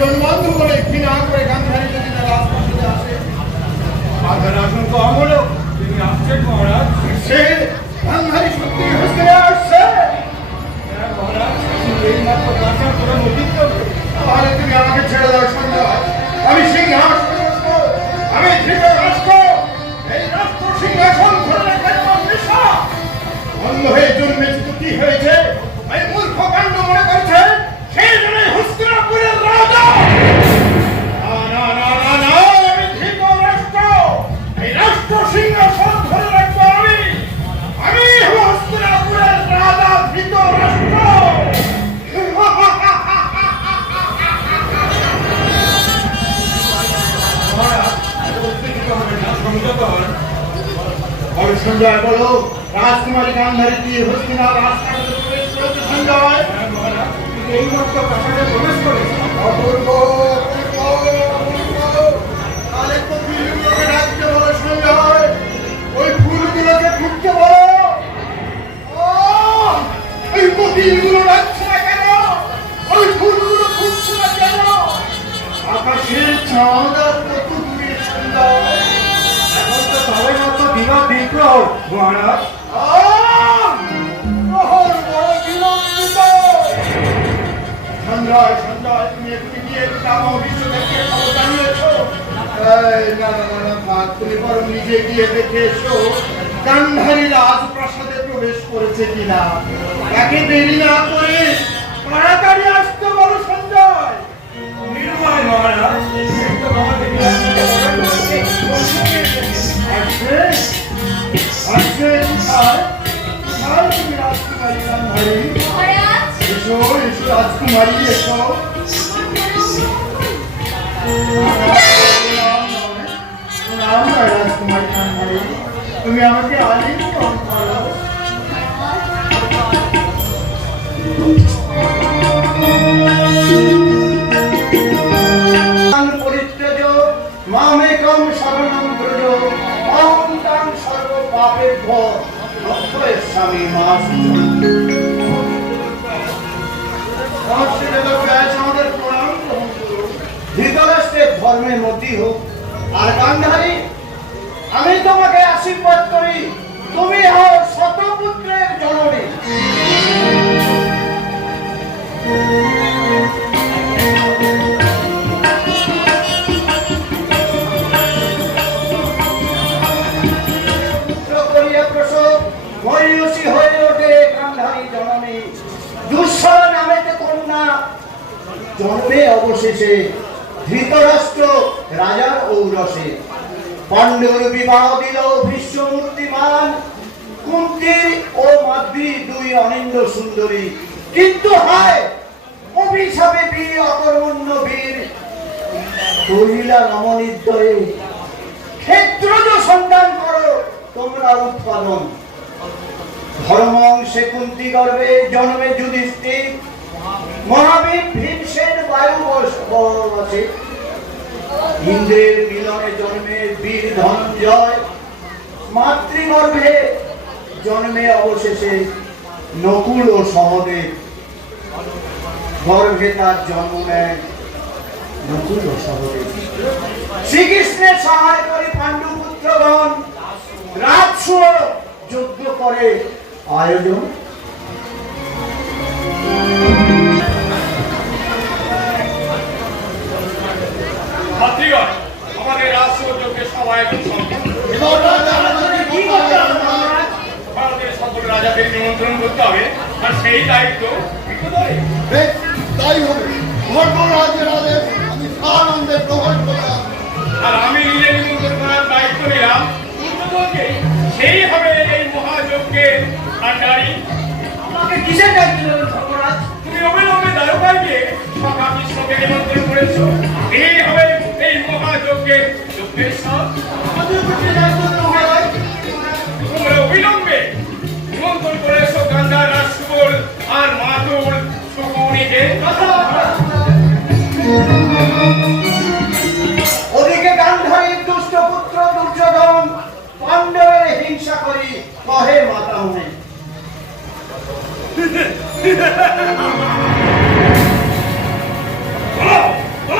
জন্মান্ধ বলে ঘৃণা করে গান্ধারী যদি তার রাজপ্রাসাদে আসে, আপনার আশঙ্কা হলো তিনি আসছেন মহারাজ। সে গান্ধারী সত্যি হস্তে আসছে। হ্যাঁ মহারাজ, এই মাত্র কাঁচা করে অভিজ্ঞ। তাহলে তুমি আমাকে ছেড়ে দাও সঞ্জয়। আমি সিংহাসনে বসবো, আমি ধৃতরাষ্ট্র, এই রাষ্ট্র সিংহাসন ধরে রাখার আমার নেশা। অন্ধ হয়ে জন্মেছে তো কি হয়েছে? এই মূর্খ কাণ্ড মনে করছে সেই জন্যই হস্তিনাপুরের রাজা। না না না না না, আমি ধৃতরাষ্ট্র, এই রাষ্ট্র সিংহাসন ধরে রাখবো আমি। আমি হব হস্তিনাপুরের রাজা ধৃতরাষ্ট্র। সঞ্জয় বলো, রাজকুমারী গান্ধারী কি হস্তিনা রাজপ্রাসাদে প্রবেশ করেছে? সঞ্জয় এই মাত্র প্রাসাদে প্রবেশ করেছে। অপূর্ব, তাহলে তো ফুলগুলোকে ডাকতে বলো সঞ্জয়, ওই ফুলগুলোকে ফুটতে বলো। এই কোকিলগুলো ডাকছে না কেন? ওই ফুলগুলো ফুটছে না কেন? আকাশের চাঁদ আর কত দূরে সঞ্জয়। এখন তো সবাই মাত্র বিবাহ বিগ্রহ মহারাজ। সঞ্জয় সঞ্জয়, তুমি এখনই গিয়ে দেখে খবর জানিয়েছো? না না না না থাক, তুমি বরং নিজে গিয়ে দেখে এসো গান্ধারী রাজপ্রাসাদে প্রবেশ করেছে কিনা। তাকে দেরি না করে তাড়াতাড়ি আসতে বলো সঞ্জয়। নির্ময় মহারাজ, এই তো আমাদের আসছে আসছে কোথায়? কোথায় তুমি রাজকুমারী গান্ধারী? এসো এসো রাজকুমারী এসো। নাম নয় রাজকুমারী গান্ধারী, তুমি আমাকে আলিঙ্গন করো। পরিত্যাজ মামেকং শরণং ব্রজ, অহং তাং সর্ব পাপেভ্যো রক্ষয়িষ্যামি মা। আমাদের প্রণাম গ্রহণ করুন। ধৃতরাষ্ট্রের ধর্মের মধ্যে হোক। আর গান্ধারী, আমি তোমাকে আশীর্বাদ করি, তুমি হও শতপুত্রের জননী। মহিষী হয়ে ওঠে গান্ধারী জননী। দুঃসহ নামেতে কন্যা জন্মে অবশেষে ধৃতরাষ্ট্র রাজার ঔরসে। পাণ্ডুর বিবাহ দিল বিশ্বমূর্তিমান, কুন্তী ও মাদ্রী দুই অনিন্দ সুন্দরী। কিন্তু হায় অভিশাপে বীর অকর্মণ্য বীর কহিলা রমণীদ্বয়ে, ক্ষেত্রজ সন্ধান করো তোমরা উৎপাদন। ধর্মংসে কুন্তী গর্ভে জন্মে যুধিষ্ঠির, মহাবীর ভীমসেন বায়ু বসে। ইন্দ্রের মিলনে জন্মে বীর ধনঞ্জয়, মাতৃগর্ভে জন্মে অবশেষে নকুল ও সহদেব। গর্ভে তার জন্ম নেয় নকুল ও সহদেব। শ্রীকৃষ্ণের সহায় করে পাণ্ডুপুত্রগণ রাজসূয় যজ্ঞ করে আয়োজন। ভাতৃগণ, আমাদের রাষ্ট্রীয় যজ্ঞের সবাই ভারতের সকল রাজাদের নিমন্ত্রণ করতে হবে, আর সেই দায়িত্ব তাই হবে। ধর্মরাজের আদেশ আমি আনন্দে গ্রহণ করলাম। আর আমি নিজে নিমন্ত্রণ করার দায়িত্ব নিলাম। সেই হবে এই মহাযজ্ঞের ভান্ডারী। আমাকে কিসের দায়িত্ব দেবেন ধর্মরাজ? তুমি অবিলম্বে দ্বারকাকে সখা কৃষ্ণকে নিমন্ত্রণ করেছো। এই হবে এই মহাযজ্ঞের যজ্ঞেশ্বর। আমাদের প্রতি দায়িত্ব মহারাজ। তোমরা অবিলম্বে নিমন্ত্রণ করেছো গান্ধার রাজকুমার আর মাতুল সুকুনিকে। ওদিকে গান্ধারীর দুষ্ট পুত্র দুর্যোধন পাণ্ডবের হিংসা করি কহে মাতামণি। বলো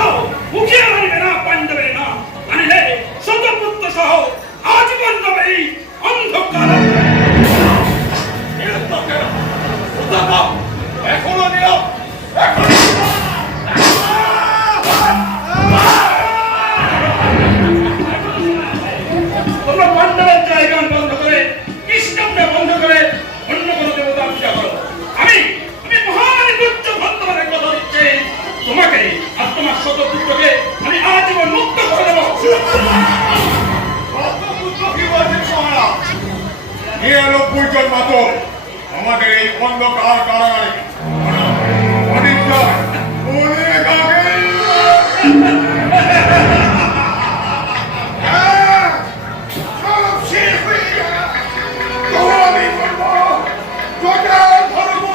তোর মতো আমাদের এই অন্ধকার কারাগারে অনেকটা অনেক আগে সব শেষ হয়ে গেছে। তো আমি করবো টোটাল ধর্ম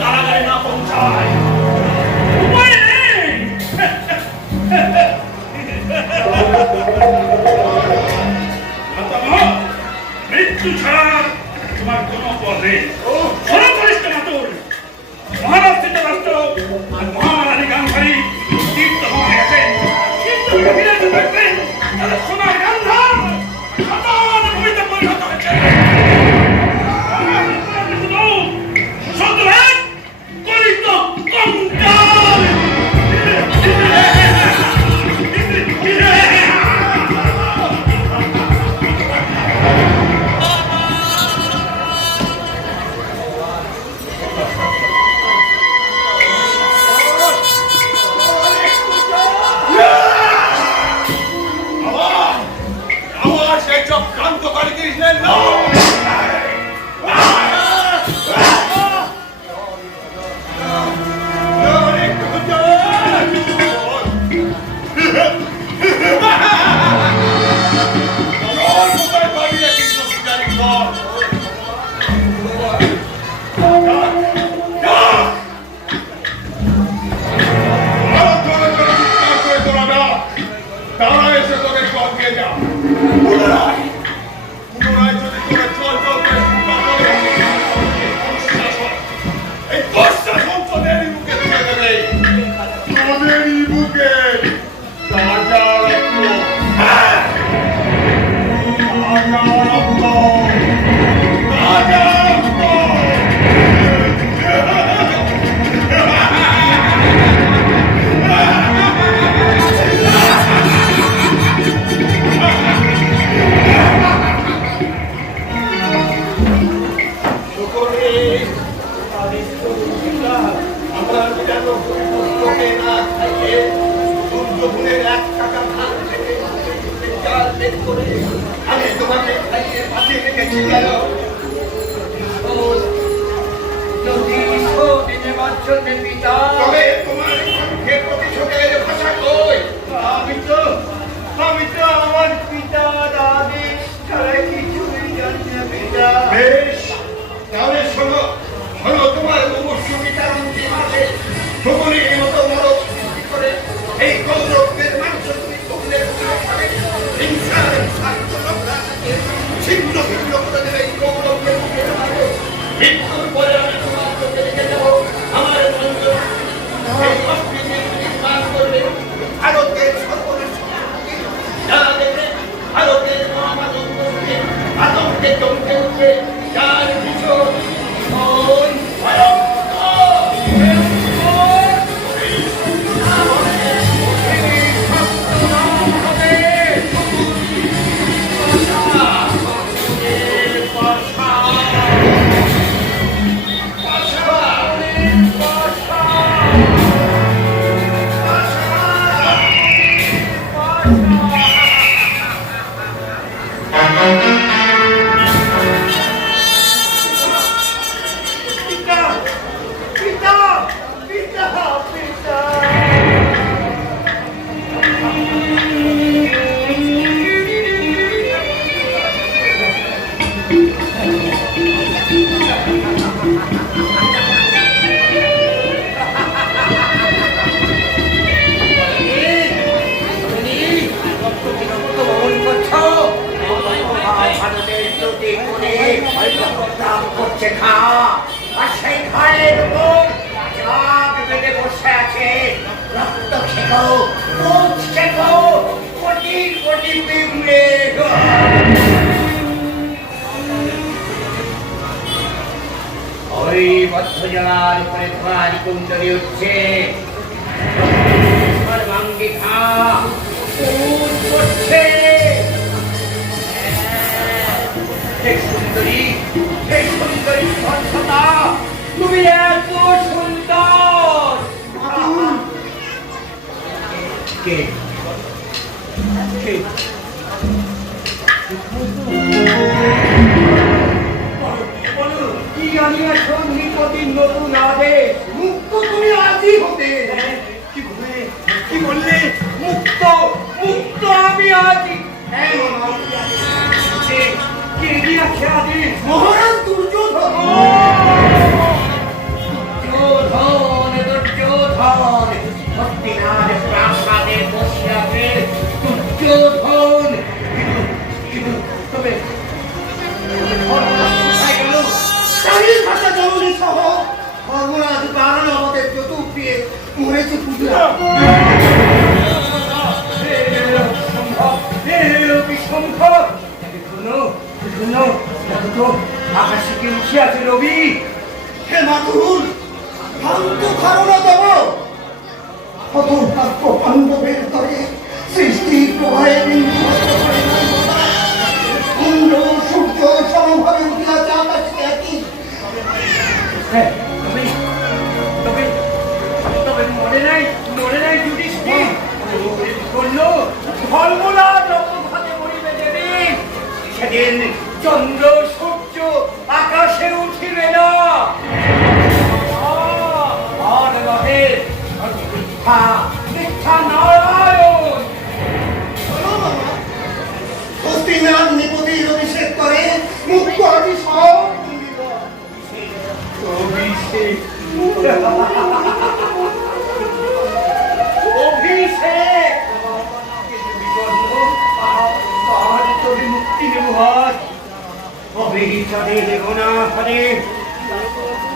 কারাগারে না পৌঁছায় উপায় নেই। মৃত্যু ছাড়া তোমার কোন পথ নেই। শোনো কনিষ্ঠ মাতুর, মহারাষ্ট্রিত রাষ্ট্র আর মহারানী গান্ধারী তীর্থ ভ্রমণে গেছেন, কিন্তু ফিরে এসে দেখবেন তাদের সোনার গান্ধার সাধারণ ভূমিতে পরিণত হয়েছে। আমি তোমাকে খাইয়ে পাঠিয়ে রেখেছি কেন? তবে তোমার মুখে প্রতিশোধের ভাষা কই? আমি তো আমার পিতা দাদি ছাড়া কিছুই জানি না পিতা। বেশ, তাহলে শোনো তোমার অবশ্য পিতার মুখে মাঝে ভ্রমণের মতো মরক সৃষ্টি করে এই কৌরবদের মাংস তুমি ভুগলের খাবে। হিংসার ছিন্ন ভিন্ন করে দেবে এই কৌরবদের মুখে মারো। মৃত্যুর পরে আমি তোমার চোখে দেখে যাবো আমার বন্ধু এই অস্ট্রেলিয়া নির্মাণ করবে ভারতের সর্বনাশ। যারা দেখে ভারতের মহামানবকে আতঙ্কে চমকে উঠে যার ভীষণ ওই বদ্ধজলার উপরে ধোঁয়ারি কুণ্ডলী উঠছে, সর্বাঙ্গে ঘা করছে। হে সুন্দরী ভৎসতা, তুমি এত সুন্দর। কে কে বলো, কি আনিয়াছ নৃপতির নতুন আদেশ? মুক্ত তুমি আজই হতে। কি বললে? মুক্ত মুক্ত আমি আছি। হ্যাঁ মামা, কে দিয়াছে আদেশ? মহারাজ দুর্যোধন। দুর্যোধন দুর্যোধন হস্তিনাথ প্রাসাদে বসে আছে দুর্যোধন। কিন্তু তবে কোথায় গেল? চারির ভাষা জননী সহ ধর্মরাজ কারণ আমাদের চতুর্দিকে মরেছে পুজরা। আকাশে কি উঠে আছে রবি? হে মাতুল, ভ্রান্ত ধারণা দেব। হতভাগ্য পাণ্ডবের তরে সৃষ্টির প্রভাবে বিন্দুমাত্র পরিণাম ঘটায়। চন্দ্র সূর্য সমভাবে উঠিয়াছে আকাশে একই। হ্যাঁ, তবে তবে মনে নাই যুধিষ্ঠির বললো ধর্মরাজ রক্তঘাতে মরিবে যেদিন, সেদিন চন্দ্র সূর্য আকাশে উঠিবে না। আর রহে মিথ্যা মিথ্যা নারায়ণ। শোনো মামা, হস্তিনাথ নৃপতির অভিষেক করে মুক্ত আদি সব ভুলিব। অভিষেক অভিষেক মুক্তি নেব। অভিহিতাদে দেবনা হরে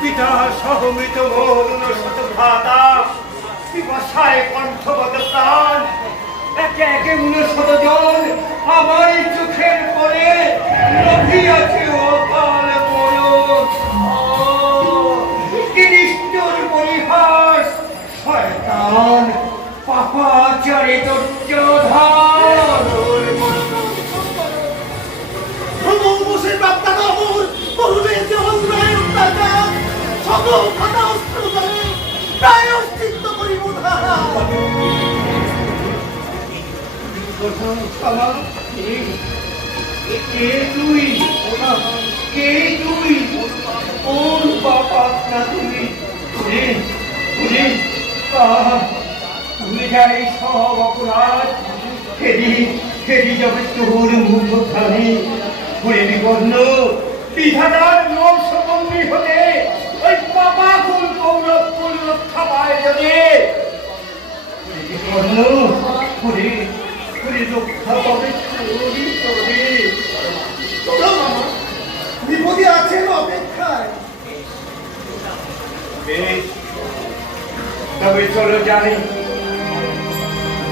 পিতা সহমৃত মরুণ শতঘাতা পিপাসায় কণ্ঠবত প্রাণ একে একে ৬৯ জন আমার চোখের পরে রহিয়াছে অকাল মরণ। কি নিষ্ঠুর পরিহাস, শয়তান পাপাচারে দুর্যোধন। বসে প্রাপ্তা অমর করবে যে অন্যায় অত্যাচার সকল খাতা অস্ত্র ধরে প্রায় অস্তিত্ব করিব তাহা। কে তুই? কে তুই? কোন পাপাত না তুমি? ভুলে যাই সব অপরাধ, ফেরি যাবে তোর মুখখানি ঘুরে বিপন্ন বিধাতার নবসবন্দী হতে ওই পাপাকুল কৌরবকুল রক্ষা পায় যদি বিপন্ন ঘুরে রক্ষা পাবে তোরে। চলো মামা, বিপদে আছেন অপেক্ষায়। বেশ, তবে চলো জানি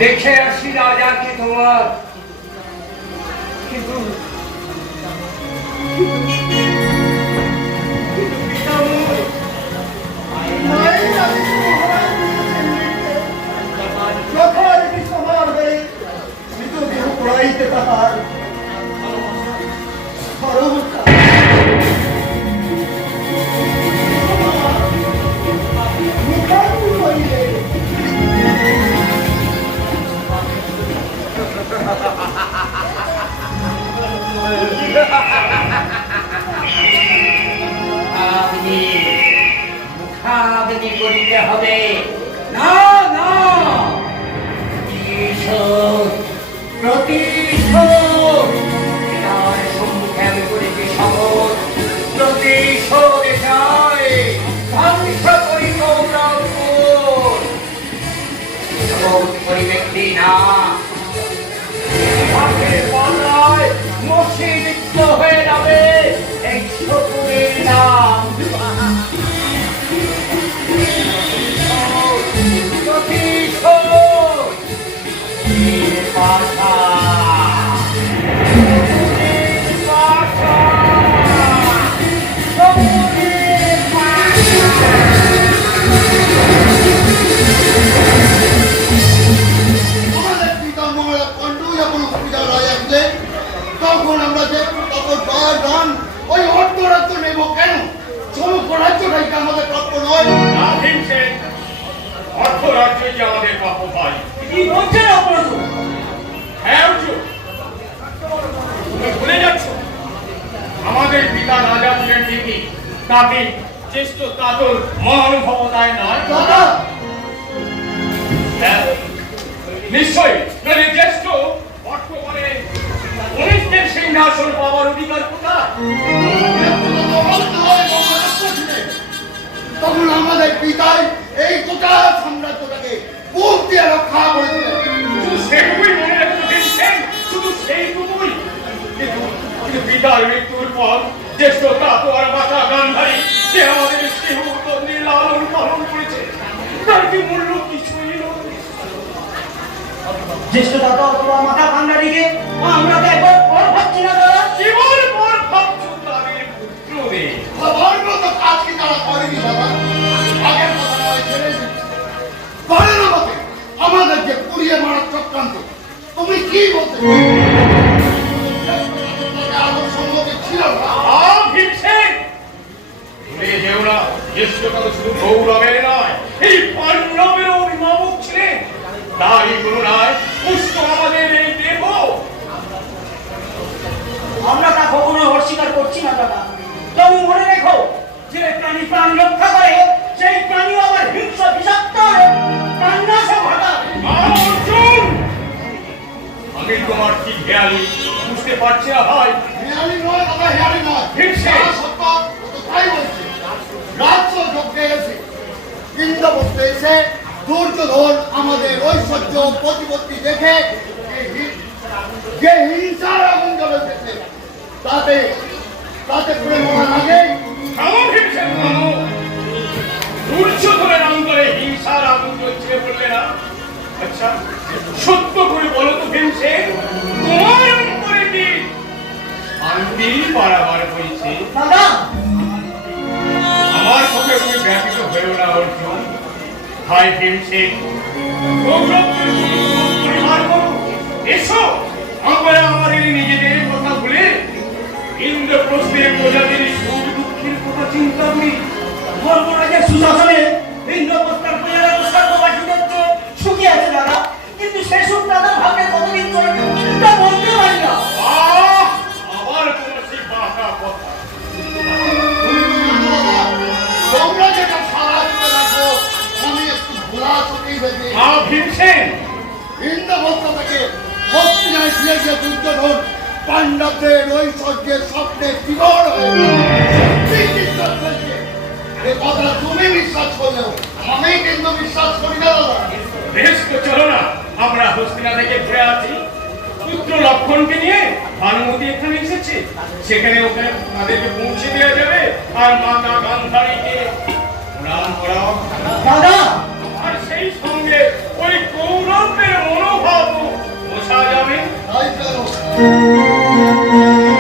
দেখে আসি রাজাকে তোমার। কিন্তু পিতামহ, মায়ের আদেশ মহারাজ দিয়েছেন নির্দেশ। যথারীতি সমার হয়ে মৃতদেহ পড়াইতে তাহার খরচ। মুখাগ্নি হইলে মুখাগ্নি করিতে হবে। না না, প্রতিশোধ এনার সম্মুখে আমি করেছি শপথ। প্রতিশোধ চাই, ধ্বংস করি কৌরবকুল। শপথ করিবে কি না? ভাগের বলয় মসজিদ হয়ে যাবে এই শকুনের নাম। কি আমাদের প্রাপ্য নয়? না ভীমসেন, অর্থ রাজ্য যে আমাদের প্রাপ্য ভাই। কি বলছেন আপনার? হ্যাঁ অর্জুন, তুমি ভুলে যাচ্ছ আমাদের পিতা রাজা ছিলেন ঠিকই, তাকে জ্যেষ্ঠ তাতর মহানুভবতায় নয়। দাদা, হ্যাঁ, নিশ্চয়ই নইলে জ্যেষ্ঠ বর্তমানে কনিষ্ঠের সিংহাসন পাওয়ার অধিকার কোথায়? তখন আমাদের পিতাই এই গোটা সাম্রাজ্যটাকে বুক দিয়ে রক্ষা করেছিলেন। শুধু সেটুকুই মনে রাখতে ভীমসেন, শুধু সেইটুকুই। কিন্তু পিতার মৃত্যুর পর জ্যেষ্ঠ তাতোয়ার মাতা গান্ধারী যে আমাদের স্নেহতন্ত্রী লালন পালন করেছে, তার কি মূল্য কিছুই নয়। জ্যেষ্ঠ দাদা অথবা মাতা ভান্ডারীকে আমরা তো একবার পর ভাবছি না দাদা। জীবন পর ভাবছো তাদের পুত্রদের। সবার মতো কাজ কি তারা করেনি বাবা? আগের কথা নয়, ছেড়ে দিচ্ছি। পারে না বাবা, আমাদের যে পুড়িয়ে মারার চক্রান্ত, তুমি কি বলতে আমার সম্মতি ছিল না? ভীমসেন, ভুলে যেও না, জ্যেষ্ঠতা তো শুধু গৌরবের নয়, এই পাণ্ডবের অভিভাবক ছিলেন। তারই তুলনায় পুষ্ট আমাদের এই দেহ। আমরা তা কখনো অস্বীকার করছি না দাদা। তবু মনে রেখো, যে প্রাণী প্রাণ রক্ষা করে সেই প্রাণী আবার হিংসা বিষাক্ত প্রাণনাশক ঘটায়। অর্জুন, আমি তোমার কি খেয়ালি বুঝতে পারছি না ভাই। হেয়ালি নয় বাবা, হেয়ালি নয়। ভীমসেন। যা সত্য, ও তো তাই বলছে। রাজ্য যজ্ঞে এসে, ইন্দ্রপ্রস্থে এসে দুর্যোধন আমাদের ঐশ্বর্য প্রতিপত্তি দেখে যে হিংসার আগুন জ্বলেছে, তাতে প্রেম হওয়ার আগে থামো ভীমসেন, থামো। দুর্যোধনের অন্তরে হিংসার আগুন জ্বলছে বললে না? আচ্ছা, সত্য করে বলো তো ভীমসেন, তোমার অন্তরে কি শান্তি বাড়াবার হয়েছে? দাদা, আমার কথা তুমি ব্যতীত হয়েও না অর্জুন। ভাই ভীমসেন, কৌরবদের পরিহার করো। এসো, আমরা আমাদের নিজেদের কথা ভুলে ইন্দ্রপ্রস্থের প্রজাতির সুখ দুঃখের কথা চিন্তা করি। ধর্মরাজের সুশাসনে ইন্দ্রপ্রস্থার প্রজারা তো সর্ববাসীদের চেয়ে সুখী আছে দাদা। কিন্তু সে সুখ তাদের ভাগ্যে কতদিন চলবে তা বলতে পারি না। আবার কোন সেই বাঁকা কথা। তুমি তো জানো বাবা, তোমরা যেটা সারা দিতে রাখো, আমি একটু ঘোরা চোখেই বেঁধে ভীমসেন, ইন্দ্রপ্রস্থ থেকে হস্তিনায় ফিরে গিয়ে দুর্যোধন পাণ্ডবদের ঐশ্বর্যের স্বপ্নে বিভোর হয়ে সত্যি বিশ্বাস করছে। এ কথা তুমি বিশ্বাস করলেও আমি কিন্তু বিশ্বাস করি না দাদা। বেশ তো চলো না, আমরা হস্তিনা থেকে ঘুরে আছি। পুত্র লক্ষণকে নিয়ে ভানুমতি এখানে এসেছে, সেখানে ওখানে তাদেরকে পৌঁছে দেওয়া যাবে। আর মাতা গান্ধারীকে প্রণাম করাও। দাদা, আর সেই সঙ্গে ওই কৌরবদের মনোভাব বোঝা যাবে। তাই চলো। Thank you.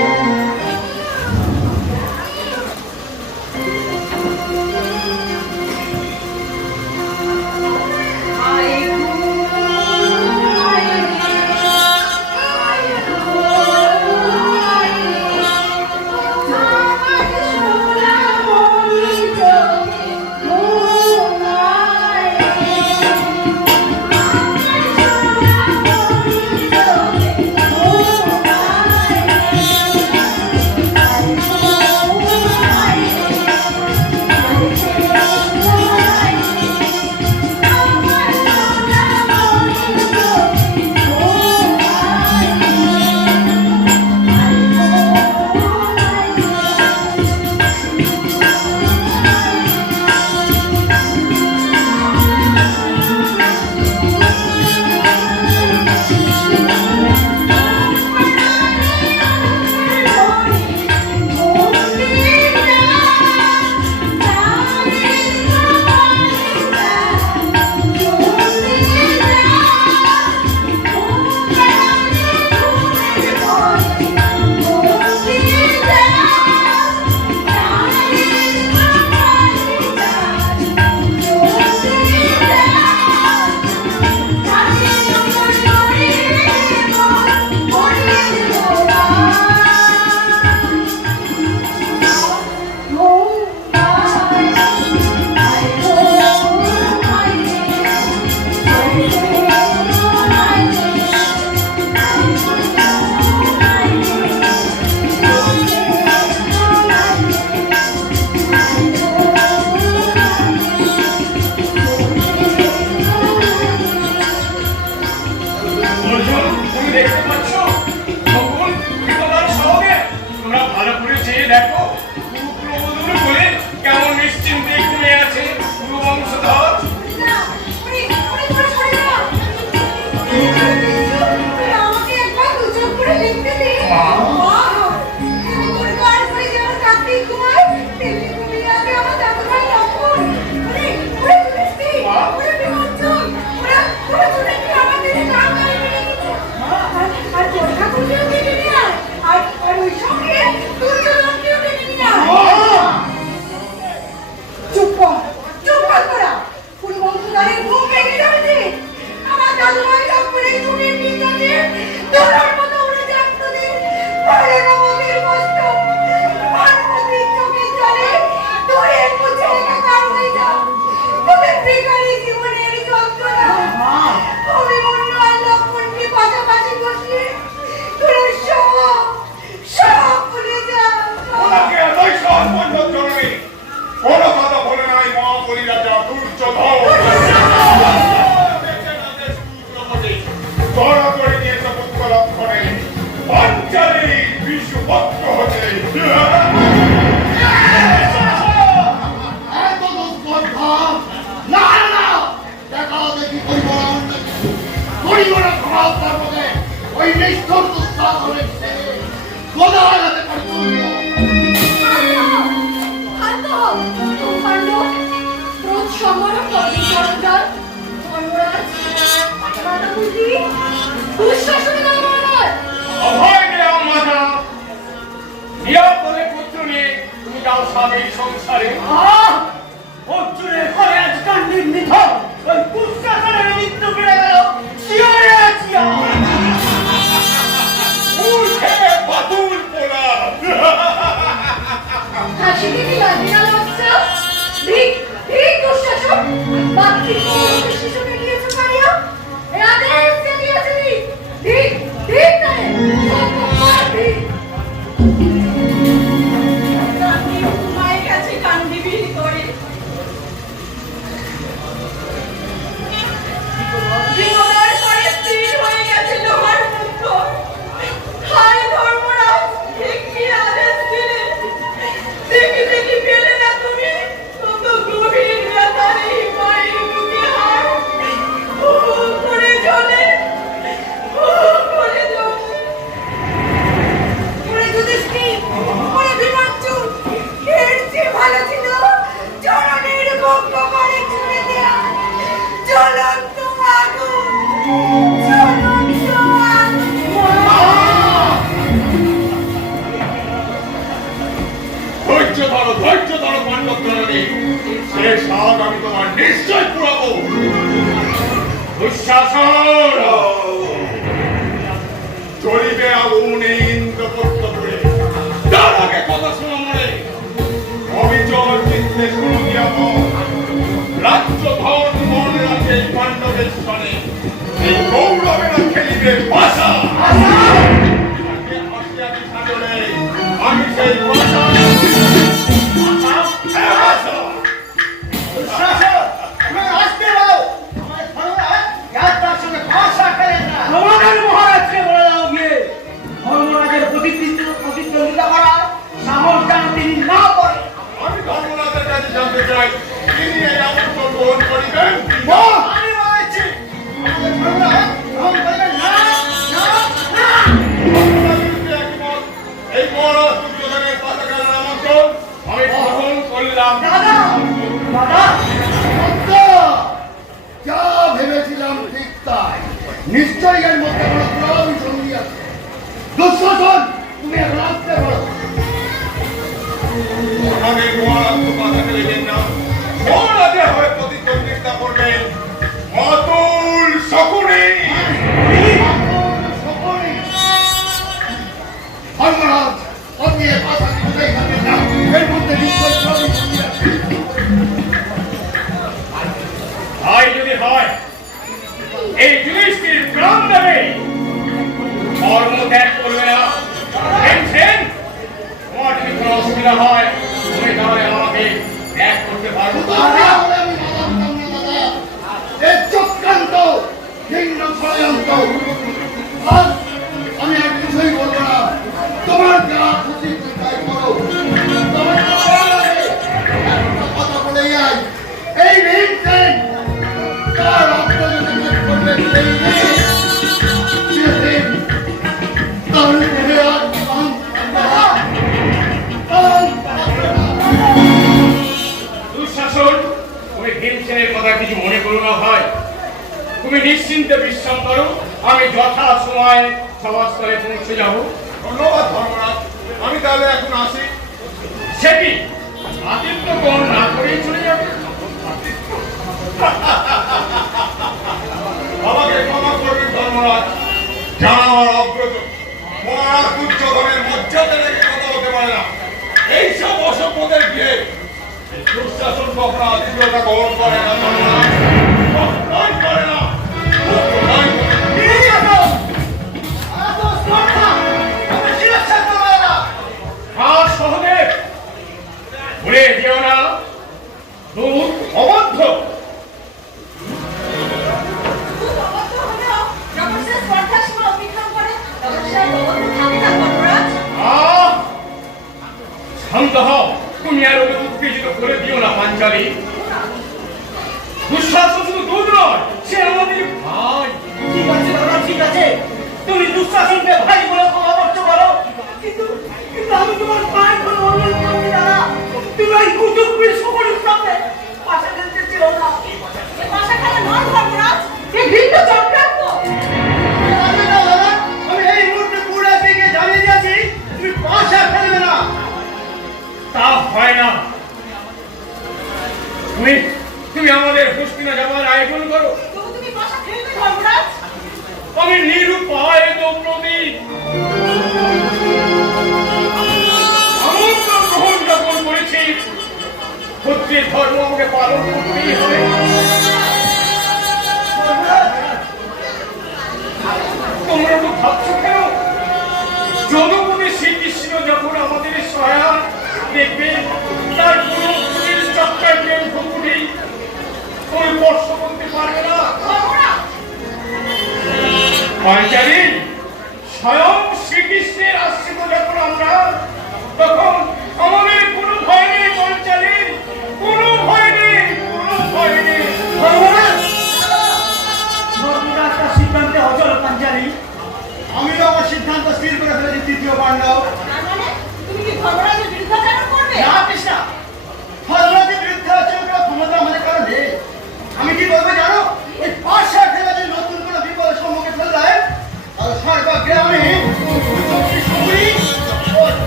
আমার কবি সরকার ধর্মরাজ মাতা বুঝি দুঃশাসনে না আমার অভয় দেও মাতা, নিরাপদে পুত্র নিয়ে তুমি যাও স্বামীর সংসারে। অর্জুনের ঘরে আজ কান্ডির নিধন ওই দুঃশাসনের মৃত্যু ফিরে গেল শিয়রে আছিয়া। উঠে বাতুল পোড়া। হাসি দিদি লাগে না লজ্জা ঠিক ঠিক দুঃশাসন বাকি শিশুকে দিয়েছে মারিয়া এ আদেশ দিয়েছে ঠিক ঠিক নাই ঠিক আমি মায়ের কাছে কান্দিবির করে বিমলার পরে স্থির হয়ে গেছে লোহার মুখ। হায় ধর্মরাজ, কি আদেশ দিলে? দেখি দেখি পেলে না তুমি কত গভীর ব্যথার এই মায়ের বুকে হার করে জ্বলে করে জ্বলে। ওরে যুধিষ্ঠির, ওরে বিমর্চন, এর চেয়ে ভালো ছিল চরণের বক্ষ করে ছুঁড়ে দেয়া জ্বলন্ত আগুন, জ্বলন্ত আগুন। ধৈর্য ধরো পাণ্ডব জননী, সে স্বাদ আমি তোমার নিশ্চয় পুরাবো। দুঃশাসন চলিবে আগুনে ইন্দ্রপ্রস্থপুরে, তার আগে কথা শোনো মনে। অবিচল চিত্তে শুরু দিয়া রাজ্য ধন মনে রাখে এই পাণ্ডবের স্থানে, এই গৌরবেরা খেলিবে ভাষা। আমি সেই ভাষা আমাদের মহারাজকে বলে দাও গিয়ে ধর্মরাজের প্রতিদ্বন্দ্বিতা করা সাহস যেন তিনি না করেন। আমি ধর্মরাজের কাছে জানতে চাই, তিনি এই আমন্ত্রণ গ্রহণ করিবেন? আমি বলেছি এই মহারাজ দুর্যোধনের পতাকার আমন্ত্রণ আমি গ্রহণ করলাম। দাদা দাদা যা ভেবেছিলাম ঠিক তাই, নিশ্চয়ই এর মধ্যে কোনো ক্রম সন্ধি আছে। দুঃশাসন, তুমি এখন আসতে পারো। আমাদের মহারাজ তো কথা ফেলেছেন না, মহারাজে হয়ে প্রতিদ্বন্দ্বিতা করবেন অতুল শকুনি। ধর্মরাজ, আপনি এ কথা কোথায় জানেন না? এর মধ্যে নিশ্চয়ই ক্রম সন্ধি আছে। তাই যদি হয় এই যুধিষ্ঠির প্রাণ দেবে, ধর্ম ত্যাগ করবে না। দেখছেন, তোমার যদি কোনো অসুবিধা হয় তুমি তাহলে আমাকে ত্যাগ করতে পারবো। তাহলে আমি জানতাম না দাদা, এ চক্রান্ত, ভিন্ন ষড়যন্ত্র। আজ আমি আর কিছুই বলবো না, তোমার যা খুশি তুমি তাই করো। তোমার যা ভালো লাগে, একটা কথা বলে যাই, এই ভীমসেন তার আত্মজনক করবে সেই মেয়ে, চিরদিন তার দেহে আর প্রাণ থাকবে না। দুঃশাসন, তুমি ভীমসেনের কথা কিছু মনে করো না ভাই। তুমি নিশ্চিন্তে বিশ্রাম করো, আমি যথা সময় সভাস্থলে পৌঁছে যাব। ধন্যবাদ ধর্মরাজ, আমি তাহলে এখন আসি। সে কি আদিত্য গ্রহণ না করেই চলে যাবে? আমাকে ক্ষমা করবেন ধর্মরাজ, জানা আমার অগ্রজ। মহারাজ দুর্যোধনের মর্যাদা রেখে কথা হতে পারে না। এইসব অসভ্যদের গিয়ে দুঃশাসন কখনো আতিথ্যতা গ্রহণ করে না ধর্মরাজ, কখনোই করে না, কখনোই করে না। আর সহদেব ভুলে যেও না, দূর অবাধ্য। যখন সে স্পর্ধার সময় অতিক্রম করে তখন সে অবস্থা থাকে না ধর্মরাজ। শান্ত হও, তুমি আর ওকে উত্তেজিত করে দিও না পাঞ্চালী। দুঃশাসন শুধু দুধ নয়, সে আমাদের ভাই। ঠিক আছে দাদা, ঠিক আছে, তুমি দুঃশাসনকে ভাই বলে পরামর্শ করো, কিন্তু কিন্তু আমি তোমার পায়ে ধরে অনুরোধ করছি দাদা, তুমি ওই কুতুববীর সকলের সামনে পাশে ফেলতে চেও না। তুমি আমাদের হস্তিনা যাবার আয়োজন করো। তবু তুমি বাসা ফেলবে ধর্মরাজ। আমি নিরুপায় দ্রৌপদী আমন্ত্রণ গ্রহণ যখন করেছি, ক্ষত্রিয় ধর্ম আমাকে পালন করতেই হবে। তোমরা তো ভাবছো কেন? জনপতি শ্রীকৃষ্ণ যখন আমাদের সহায়ক দেখবে, তার কোনো পুলিশ চক্রান্তের ঢুকুনি ওই বর্ষ করতে পারবে না। পাঞ্চালী, স্বয়ং শ্রীকৃষ্ণের আশ্রিত যখন আমরা, তখন আমাদের কোনো ভয় নেই। পাঞ্চালী, কোনো ভয় নেই, কোনো ভয় নেই। ধর্মরাজ তার সিদ্ধান্তে অচল পাঞ্চালী। আমিও আমার সিদ্ধান্ত স্থির করে ফেলেছি তৃতীয় পাণ্ডব। তার মানে তুমি কি ধর্মরাজের বিরুদ্ধাচরণ করবে? না কৃষ্ণা, ধর্মরাজের বিরুদ্ধে আচরণ করার ক্ষমতা আমাদের কারো নেই। আমি কি বলবো জানো? ওই পাশা খেলা যদি নতুন কোনো বিপদের সম্মুখে ফেলে দেয়, আর সর্বগ্রামে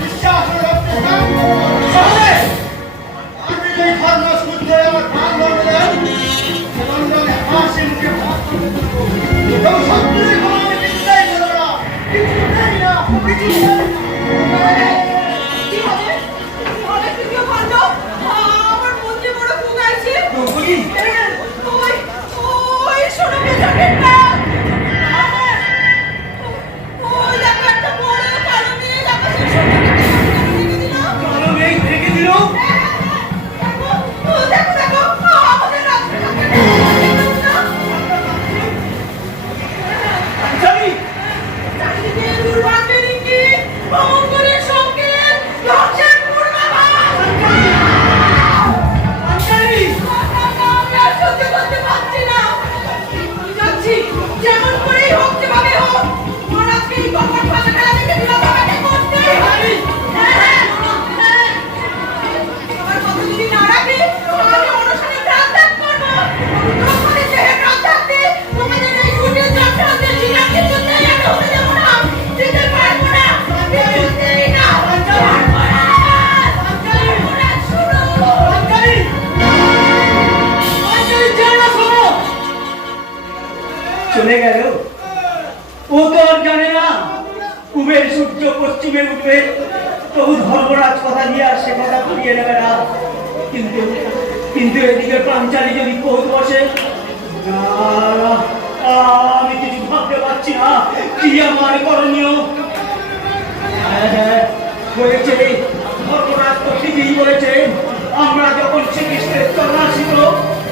বিশ্বাস রাখতে চাই। আমি এই ধর্ম শুদ্ধ আমার প্রাণ ধর্মে দেন, লন্ডনে হাসি মুখে ভাত এবং সত্যি কোনো আমি চিন্তাই করবো না, কিছুতেই না, কিছুতেই না। কি হবে? কি হবে তৃতীয় পাণ্ডব? আমার মধ্যে বড় ক্ষোভ আছে। দ্রৌপদী, ওই ওই শোনো বেচাকেটা। ওই দেখো একটা বড় কালো মেয়ে আকাশের সঙ্গে রেখে দিল। কালো মেঘ ঢেকে দিল। দেখো দেখো আমাদের রাস্তাটা পাঞ্চালী, চারিদিকে দুর্ভাগ্যের ইঙ্গিত, অমঙ্গলের সংকেত, ধ্বংসের পূর্বাভাস। পাঞ্চালী, আমি আর সহ্য করতে পারছি না। যাচ্ছি, যেমন করেই হোক, যেভাবে হোক, মহারাজকে এই কপাট পাশা খেলা দেখে দিলাম, আমাকে করতেই হবে। আমার কথা যদি না রাখি, আমি অনশনে প্রাণ ত্যাগ করবো। দ্রৌপদীর দেহে প্রাণ থাকতে তোমাদের এই কুটির চক্রান্তের শিকার কিছুতেই আমি হতে দেবো না। দিতে পারবো না, কিছুতেই না। পারবো না। পারবো না, শুনো। পাঞ্চালী, পাঞ্চালী, জানো শোনো। চলে গেল। ও তো আর জানে না পূবের সূর্য পশ্চিমে উঠবে, তবু ধর্মরাজ কথা দিয়ে আর সে কথা ঘুরিয়ে নেবে না। কিন্তু কিন্তু এদিকে পাঞ্চালী যদি কোধ বসে, না, আমি কিছু ভাবতে পারছি না কি আমার করণীয়। হ্যাঁ, বলেছে ধর্মরাজ তো ঠিকই বলেছে, আমরা যখন শ্রীকৃষ্ণের চরণাশ্রিত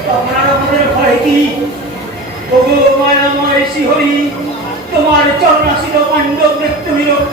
তখন আর আমাদের ভয় কি? ওগো মায়াময় শ্রীহরি, তোমার চরণাশ্রিত পাণ্ডবদের তুমি রক্ষা